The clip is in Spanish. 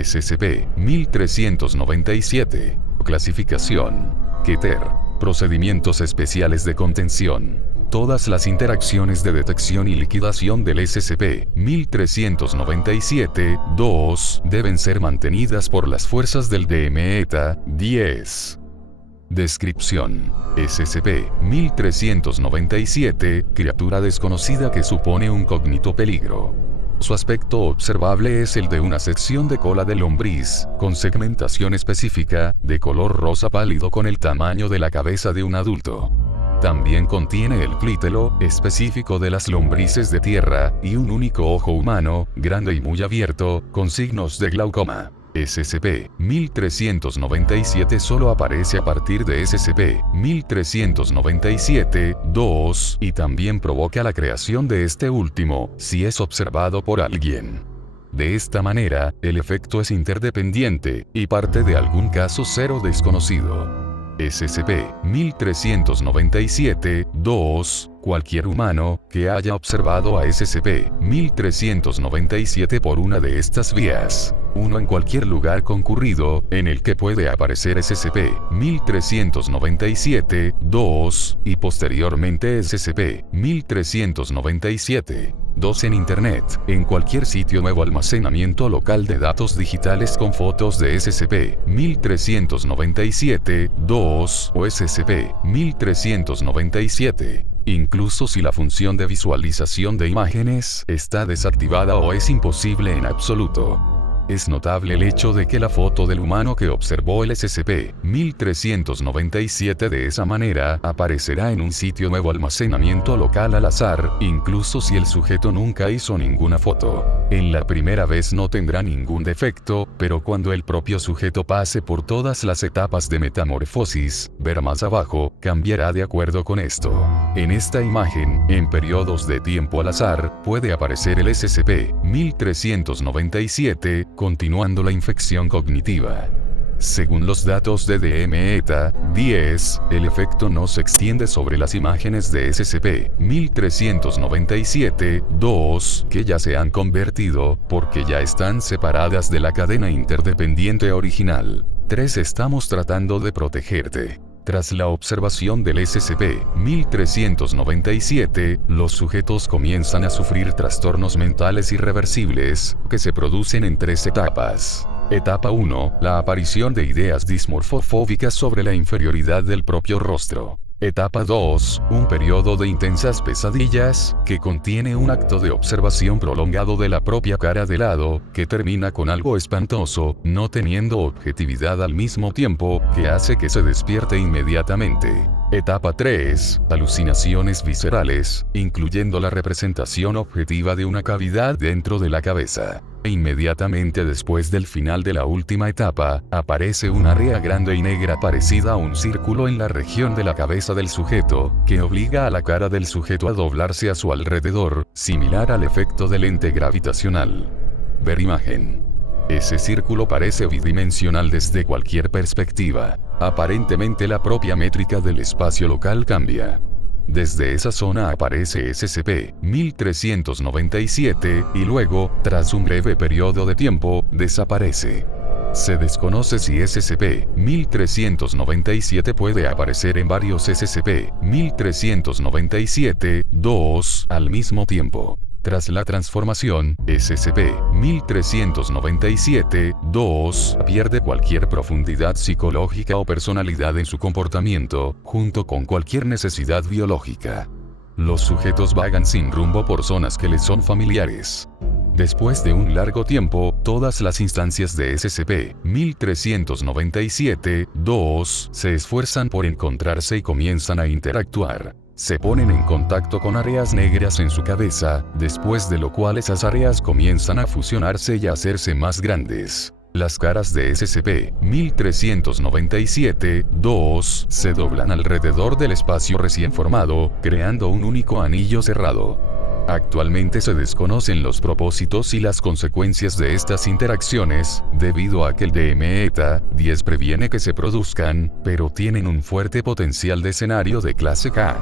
SCP-1397. Clasificación. Keter. Procedimientos especiales de contención. Todas las interacciones de detección y liquidación del SCP-1397-2 deben ser mantenidas por las fuerzas del DMETA-10. Descripción. SCP-1397, criatura desconocida que supone un cógnito peligro. Su aspecto observable es el de una sección de cola de lombriz, con segmentación específica, de color rosa pálido con el tamaño de la cabeza de un adulto. También contiene el clítelo, específico de las lombrices de tierra, y un único ojo humano, grande y muy abierto, con signos de glaucoma. SCP-1397 solo aparece a partir de SCP-1397-2 y también provoca la creación de este último, si es observado por alguien. De esta manera, el efecto es interdependiente, y parte de algún caso cero desconocido. SCP-1397-2, cualquier humano que haya observado a SCP-1397 por una de estas vías, uno en cualquier lugar concurrido, en el que puede aparecer SCP-1397-2, y posteriormente SCP-1397. 2 en Internet, en cualquier sitio nuevo almacenamiento local de datos digitales con fotos de SCP-1397-2 o SCP-1397, incluso si la función de visualización de imágenes está desactivada o es imposible en absoluto. Es notable el hecho de que la foto del humano que observó el SCP-1397 de esa manera aparecerá en un sitio nuevo almacenamiento local al azar, incluso si el sujeto nunca hizo ninguna foto. En la primera vez no tendrá ningún defecto, pero cuando el propio sujeto pase por todas las etapas de metamorfosis, ver más abajo, cambiará de acuerdo con esto. En esta imagen, en periodos de tiempo al azar, puede aparecer el SCP-1397, continuando la infección cognitiva. Según los datos de DMETA-10, el efecto no se extiende sobre las imágenes de SCP-1397-2 que ya se han convertido, porque ya están separadas de la cadena interdependiente original. 3. Estamos tratando de protegerte. Tras la observación del SCP-1397, los sujetos comienzan a sufrir trastornos mentales irreversibles, que se producen en 3 etapas. Etapa 1. La aparición de ideas dismorfofóbicas sobre la inferioridad del propio rostro. Etapa 2. Un periodo de intensas pesadillas, que contiene un acto de observación prolongado de la propia cara de lado, que termina con algo espantoso, no teniendo objetividad al mismo tiempo, que hace que se despierte inmediatamente. Etapa 3. Alucinaciones viscerales, incluyendo la representación objetiva de una cavidad dentro de la cabeza. Inmediatamente después del final de la última etapa, aparece un área grande y negra parecida a un círculo en la región de la cabeza del sujeto, que obliga a la cara del sujeto a doblarse a su alrededor, similar al efecto del lente gravitacional. Ver imagen. Ese círculo parece bidimensional desde cualquier perspectiva. Aparentemente la propia métrica del espacio local cambia. Desde esa zona aparece SCP-1397 y luego, tras un breve periodo de tiempo, desaparece. Se desconoce si SCP-1397 puede aparecer en varios SCP-1397-2 al mismo tiempo. Tras la transformación, SCP-1397-2 pierde cualquier profundidad psicológica o personalidad en su comportamiento, junto con cualquier necesidad biológica. Los sujetos vagan sin rumbo por zonas que les son familiares. Después de un largo tiempo, todas las instancias de SCP-1397-2 se esfuerzan por encontrarse y comienzan a interactuar. Se ponen en contacto con áreas negras en su cabeza, después de lo cual esas áreas comienzan a fusionarse y a hacerse más grandes. Las caras de SCP-1397-2 se doblan alrededor del espacio recién formado, creando un único anillo cerrado. Actualmente se desconocen los propósitos y las consecuencias de estas interacciones, debido a que el DMETA-10 previene que se produzcan, pero tienen un fuerte potencial de escenario de clase K.